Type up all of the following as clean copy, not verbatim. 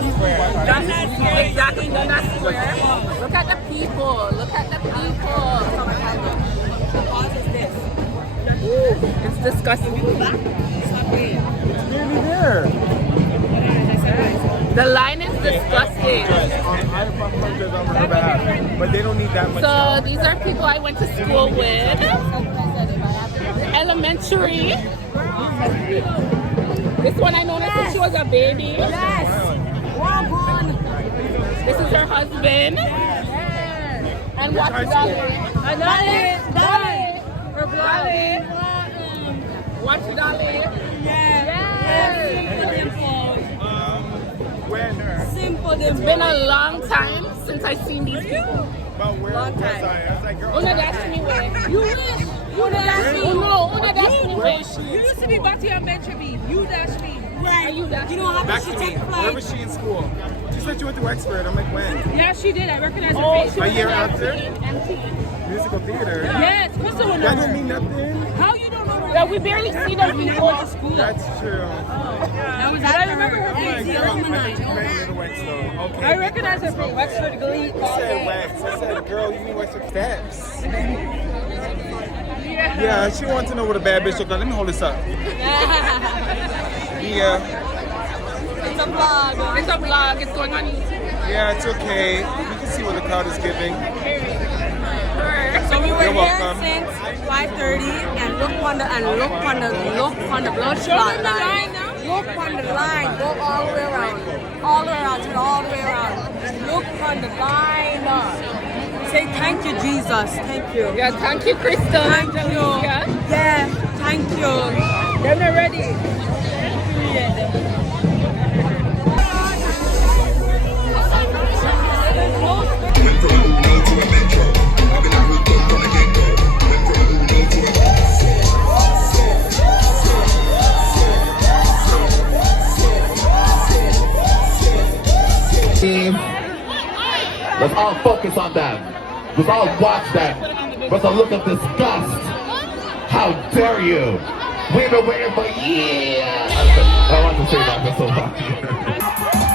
Dundas Square. Dundas Square. Exactly, Dundas Square. Look at the people. Look at the people. The cause is this. Ooh, it's disgusting. It's nearly there. The line is disgusting. I apologize on her behalf, but they don't need that much. So these are people I went to school with. Elementary. This one I known her since she was a baby. Yes. This is her husband. And watch Dolly. Dolly. Watch Dolly. Simple. It's been a long time since I've seen these people. Long time. Una dash me where? You wish. You dash me. Oh no, Una dash me where? You used to be Batty and Benjamin. You dash me. Right. You dash me. You know how Back much to she me. take Where flight? was she in school? She said she went to Wexford. I'm like, when? Yeah, she did. I recognize her Oh, face. she was A year in after? MT. Musical theater. Yes, Crystal will know That don't her. mean nothing. How you don't know her? Yeah, we barely see those people. That's true. But I remember her face. Okay. I recognize her from Wexford Glee. I said Wex. I said, girl, you mean Wexford Steps? Yeah, she wants to know what a bad bitch look like. Let me hold this up. Yeah. It's a vlog. It's a vlog. It's going on YouTube. Yeah, it's okay. You can see what the crowd is giving. So we were You're here welcome. since 5:30 and look on the blood clot line. Look on the line. Go all the way around. All the way around. Turn all the way around. Look on the line. Say thank you, Jesus. Thank you. Yeah, thank you, Crystal. Thank you. Yeah, thank you. Then we're ready. Let's all focus on them. Let's all watch them with a look of disgust. How dare you? We've been waiting for years. I want to say that for so long.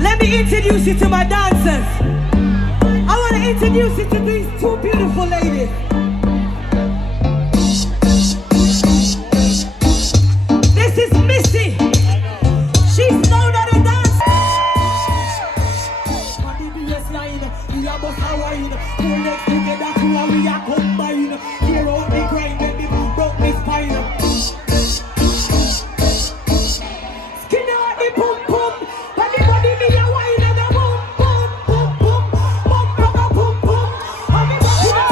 Let me introduce you to my dancers. I want to introduce you to these two beautiful ladies. This is Missy. She's known as a dancer. We are both Hawaiian. Two legs together, two and we are combined. Here on the grind, when me broke me spine. Skin out the pum pum, but the body me a wine and a boom boom boom boom, boom boom boom boom. And the body me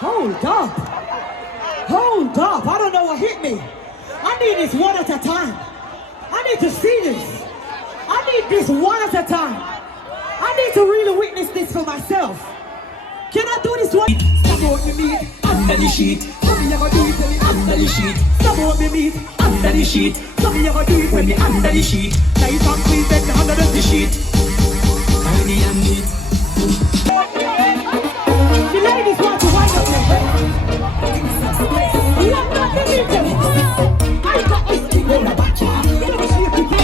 Hold up. Hold up. I don't know what hit me. I need this one at a time. I need to see this. I need this one at a time. I need to really witness this for myself. Can I do this one? Stop out me meat under the sheet. Something you gonna do it when me under the sheet. Stop out me meat under the sheet. Something you gonna do it when me under the sheet. Nice and clean, then me under the sheet. Tiny and neat. The ladies want to wind up their head. You have not believed them. I got this thing on the back. You don't sleep with me.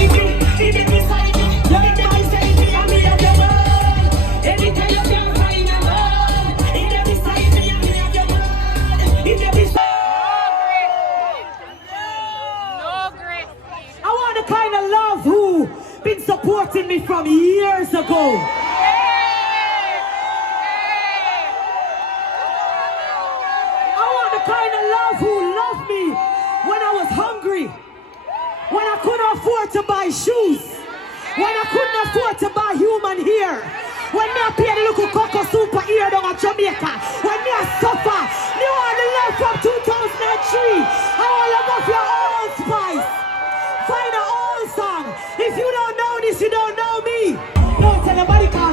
You're in my side, me and me have your man. Anytime you can find a man. In every side, me and me have your man. In every side. No grit. I want the kind of love who been supporting me from years ago. I want the kind of love who loved me when I was hungry, when I couldn't afford to buy shoes, When I couldn't afford to buy human hair. When me appear the little cocoa super here down at Jamaica. When me a suffer. New Orleans from 2003. I want to love your old spice. Find an old song. If you don't know this, you don't know me. Don't tell nobody, cause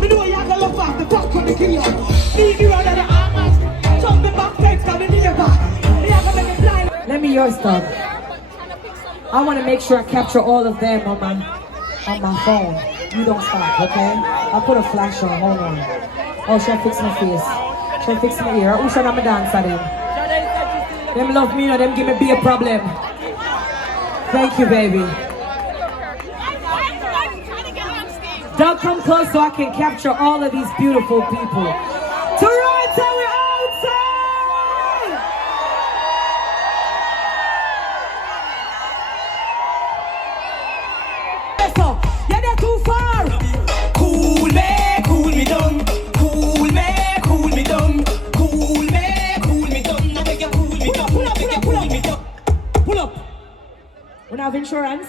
me know you're gonna love off the fuck on the kill you. Leave you under the armor. Jump the back fence, cause me never. Let me your stuff. I want to make sure I capture all of them on my phone. You don't stop, okay? I'll put a flash on, hold on. Oh, she'll fix my face. She'll fix my ear. Who should I dance at them? Them love me, or them give me be a problem. Thank you, baby. Doug, come close so I can capture all of these beautiful people. Toronto, we're outside! So, yeah, they're too far. Cool me down. Cool me down. Cool me down. I beg you, cool me down. Pull up. We don't have insurance.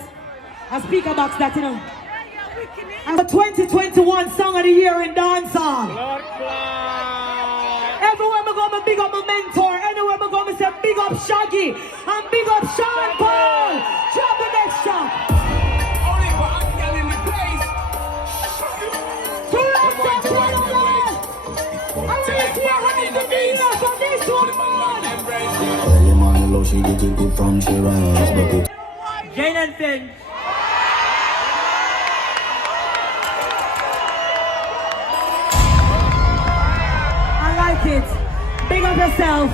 A speaker box that, you know. And the 2021 Song of the Year in dancehall. Everywhere I go, I big up my mentor. Anywhere I go, I say big up Shaggy and big up Sean Paul. Drop the next shot. Only for Angel in the place. I want to see your hands in the air for this one. Early morning low, she did good from she rise, but it Jane and Finn. It. Big up yourself.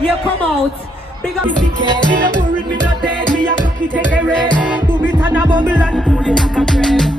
You come out. Big up. Me no worried, me not dead. Me a cocky take a red. Boom it and a bubble and pull it like a thread.